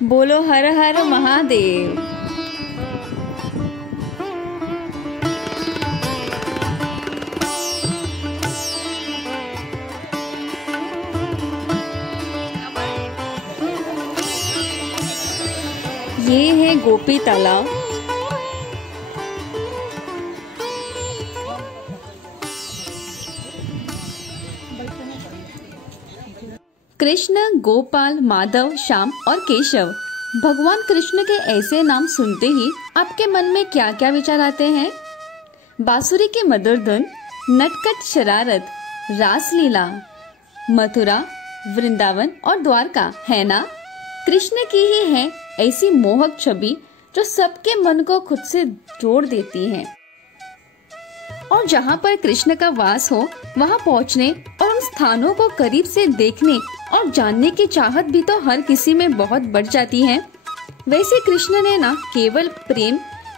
बोलो हर हर महादेव। ये है गोपी तालाब। कृष्ण, गोपाल, माधव, श्याम और केशव, भगवान कृष्ण के ऐसे नाम सुनते ही आपके मन में क्या क्या विचार आते हैं? बांसुरी की मधुर धुन, नटखट शरारत, रासलीला, मथुरा, वृंदावन और द्वारका, है ना? कृष्ण की ही है ऐसी मोहक छवि जो सबके मन को खुद से जोड़ देती है। और जहाँ पर कृष्ण का वास हो वहाँ पहुँचने और उन स्थानों को करीब से देखने और जानने की चाहत भी तो हर किसी में बहुत बढ़ जाती है। वैसे कृष्ण ने ना केवल प्रेम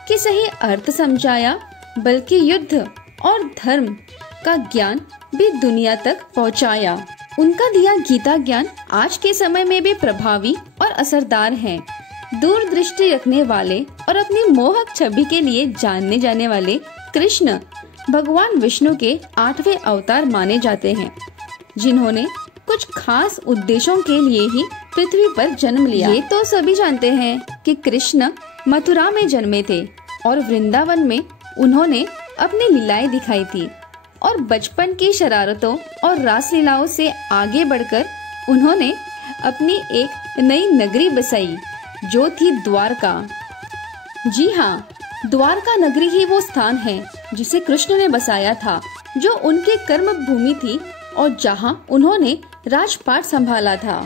के सही अर्थ समझाया, बल्कि युद्ध और धर्म का ज्ञान भी दुनिया तक पहुँचाया। उनका दिया गीता ज्ञान आज के समय में भी प्रभावी और असरदार है। दूरदृष्टि रखने वाले और अपनी मोहक छवि के लिए जाने जाने वाले कृष्ण भगवान विष्णु के 8वें अवतार माने जाते हैं, जिन्होंने कुछ खास उद्देश्यों के लिए ही पृथ्वी पर जन्म लिया। ये तो सभी जानते हैं कि कृष्ण मथुरा में जन्मे थे और वृंदावन में उन्होंने अपनी लीलाएं दिखाई थी, और बचपन की शरारतों और रासलीलाओं से आगे बढ़कर उन्होंने अपनी एक नई नगरी बसाई, जो थी द्वारका। जी हाँ, द्वारका नगरी ही वो स्थान है जिसे कृष्ण ने बसाया था, जो उनके कर्म भूमि थी और जहाँ उन्होंने राजपाट संभाला था।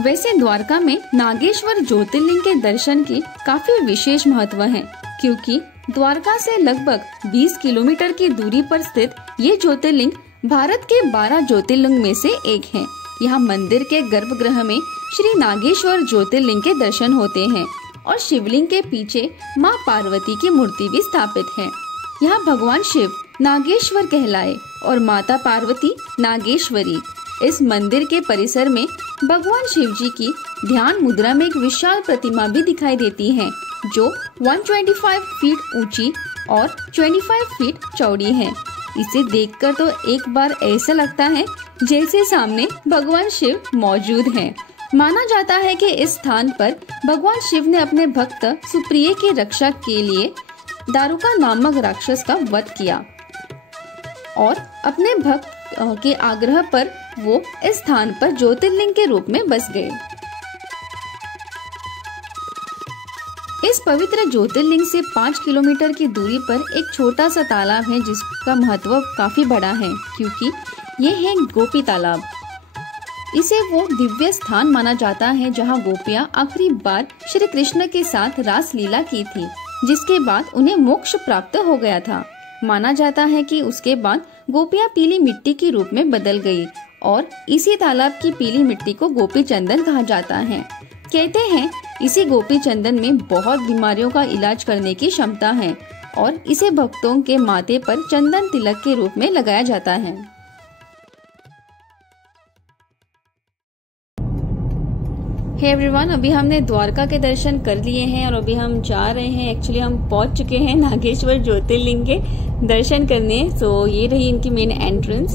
वैसे द्वारका में नागेश्वर ज्योतिर्लिंग के दर्शन की काफी विशेष महत्व है, क्योंकि द्वारका से लगभग 20 किलोमीटर की दूरी पर स्थित ये ज्योतिर्लिंग भारत के 12 ज्योतिर्लिंग में से एक है। यहाँ मंदिर के गर्भगृह में श्री नागेश्वर ज्योतिर्लिंग के दर्शन होते हैं और शिवलिंग के पीछे माँ पार्वती की मूर्ति भी स्थापित है। यहाँ भगवान शिव नागेश्वर कहलाए और माता पार्वती नागेश्वरी। इस मंदिर के परिसर में भगवान शिव जी की ध्यान मुद्रा में एक विशाल प्रतिमा भी दिखाई देती है, जो 125 फीट ऊंची और 25 फीट चौड़ी है। इसे देखकर तो एक बार ऐसा लगता है जैसे सामने भगवान शिव मौजूद हैं। माना जाता है कि इस स्थान पर भगवान शिव ने अपने भक्त सुप्रिय की रक्षा के लिए दारुका नामक राक्षस का वध किया, और अपने भक्त के आग्रह पर वो इस स्थान पर ज्योतिर्लिंग के रूप में बस गए। इस पवित्र ज्योतिर्लिंग से 5 किलोमीटर की दूरी पर एक छोटा सा तालाब है, जिसका महत्व काफी बड़ा है, क्योंकि ये है गोपी तालाब। इसे वो दिव्य स्थान माना जाता है जहाँ गोपियाँ आखिरी बार श्री कृष्ण के साथ रास लीला की थी, जिसके बाद उन्हें मोक्ष प्राप्त हो गया था। माना जाता है कि उसके बाद गोपियाँ पीली मिट्टी के रूप में बदल गई, और इसी तालाब की पीली मिट्टी को गोपी चंदन कहा जाता है। कहते हैं इसी गोपी चंदन में बहुत बीमारियों का इलाज करने की क्षमता है, और इसे भक्तों के माथे पर चंदन तिलक के रूप में लगाया जाता है। हे एवरीवन, अभी हमने द्वारका के दर्शन कर लिए हैं और अभी हम जा रहे हैं, एक्चुअली हम पहुंच चुके हैं नागेश्वर ज्योतिर्लिंग के दर्शन करने। सो ये रही इनकी मेन एंट्रेंस।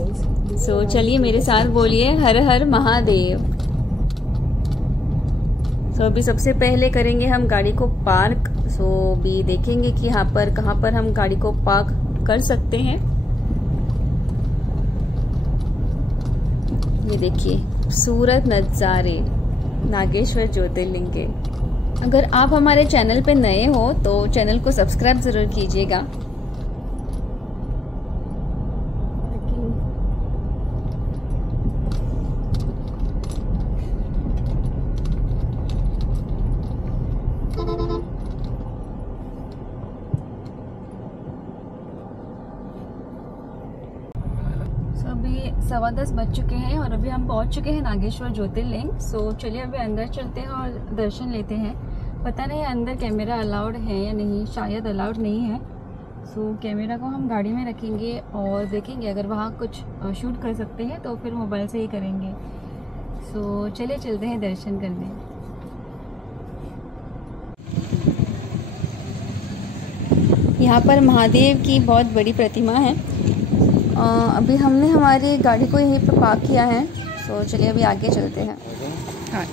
सो चलिए मेरे साथ बोलिए हर हर महादेव। सो अभी सबसे पहले करेंगे हम गाड़ी को पार्क। सो अभी देखेंगे कि यहाँ पर कहाँ पर हम गाड़ी को पार्क कर सकते हैं। ये देखिए खूबसूरत नजारे नागेश्वर ज्योतिर्लिंग के। अगर आप हमारे चैनल पे नए हो तो चैनल को सब्सक्राइब जरूर कीजिएगा। अभी 10:15 बज चुके हैं और अभी हम पहुंच चुके हैं नागेश्वर ज्योतिर्लिंग। सो चलिए अभी अंदर चलते हैं और दर्शन लेते हैं। पता नहीं अंदर कैमरा अलाउड है या नहीं, शायद अलाउड नहीं है। सो कैमरा को हम गाड़ी में रखेंगे और देखेंगे, अगर वहाँ कुछ शूट कर सकते हैं तो फिर मोबाइल से ही करेंगे। सो चले चलते हैं दर्शन करने। यहाँ पर महादेव की बहुत बड़ी प्रतिमा है। अभी हमने हमारी गाड़ी को यहीं पर पार्क किया है, तो चलिए अभी आगे चलते हैं। हाँ,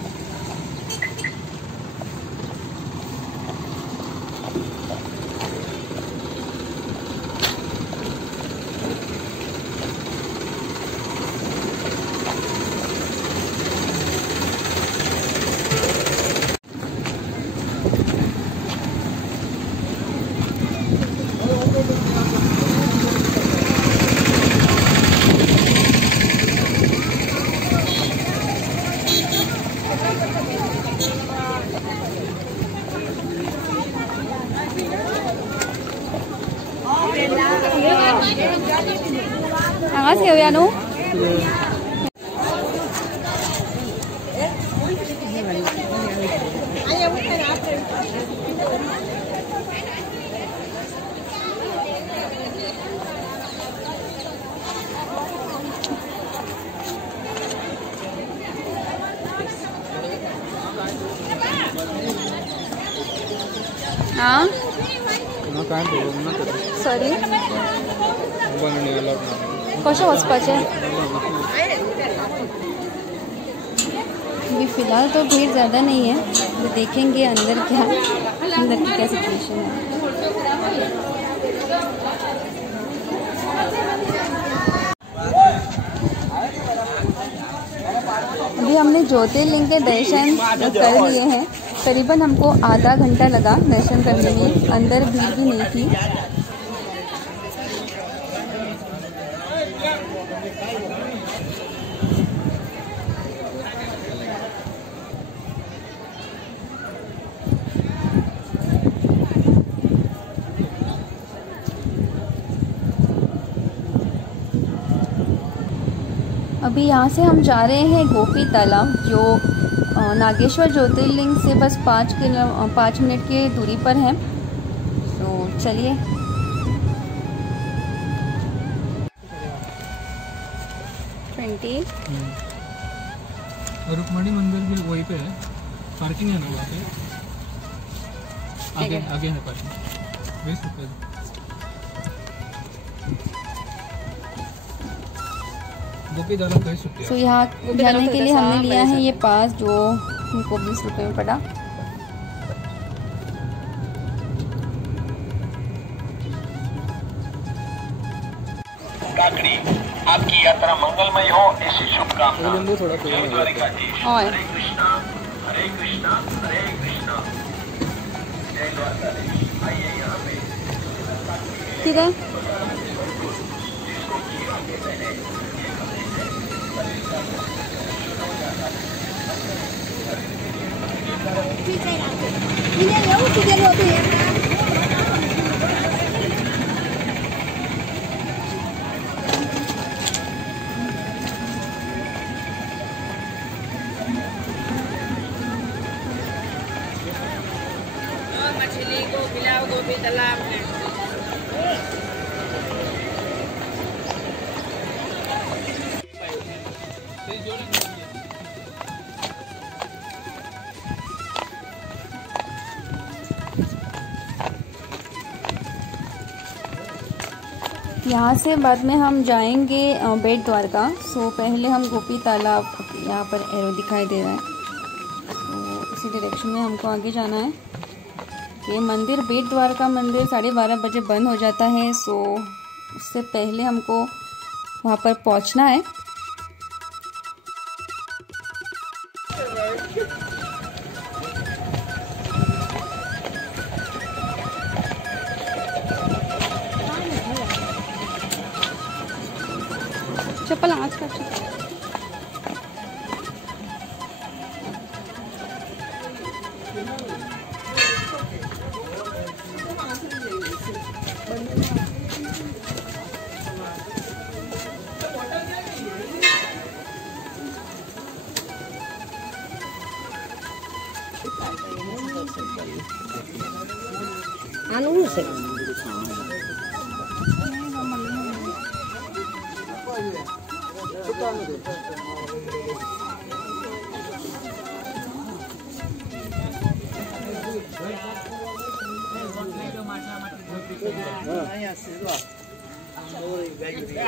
안녕하세요, 야노. हाँ सॉरी कशा वचपाचे अभी फ़िलहाल तो भीड़ ज़्यादा नहीं है, तो देखेंगे अंदर की क्या सिचुएशन है। अभी हमने ज्योतिर्लिंग के दर्शन कर लिए हैं। करीबन हमको आधा घंटा लगा दर्शन करने में, अंदर भीड़ भी नहीं थी। अभी यहाँ से हम जा रहे हैं गोपी तालाब, जो नागेश्वर ज्योतिर्लिंग से बस 5 मिनट की दूरी पर है। तो चलिए। रुक्मणी मंदिर भी वहीं पे है, पार्किंग है ना वहाँ पे, आगे है पार्किंग। 20 रुपये। तो यहाँ जाने के लिए हमने लिया है ये पास, जो हमको 20 रुपये में पड़ा। काकड़ी, आपकी यात्रा मंगलमय हो, ऐसी शुभकामना। और हरे कृष्णा हरे कृष्णा हरे कृष्णा। जय द्वारकाधीश। आइए यहाँ पे ठीक है। मछली को मिलाओ गोभी तालाब में। यहाँ से बाद में हम जाएंगे बेट द्वारका। सो पहले हम गोपी तालाब, यहाँ पर एरो दिखाई दे रहा है, तो इसी डायरेक्शन में हमको आगे जाना है। ये मंदिर, बेट द्वारका मंदिर 12:30 बजे बंद हो जाता है। सो उससे पहले हमको वहाँ पर पहुँचना है। चप्पल आज का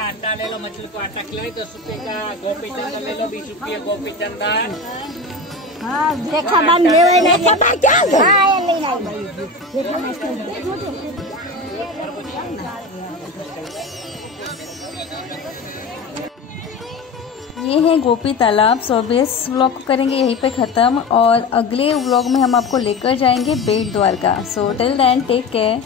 आटा ले लो, मछली को आटा खिलाई 10 रुपये का, गोपी चंदा ले लो 20 रुपये गोपी चंदा। हाँ देखा बन ले ना क्या बात क्या हां ले ना ये है गोपी तालाब। सो इस व्लॉग को करेंगे यहीं पे ख़त्म और अगले व्लॉग में हम आपको लेकर जाएंगे Bet Dwarka. So till then take care.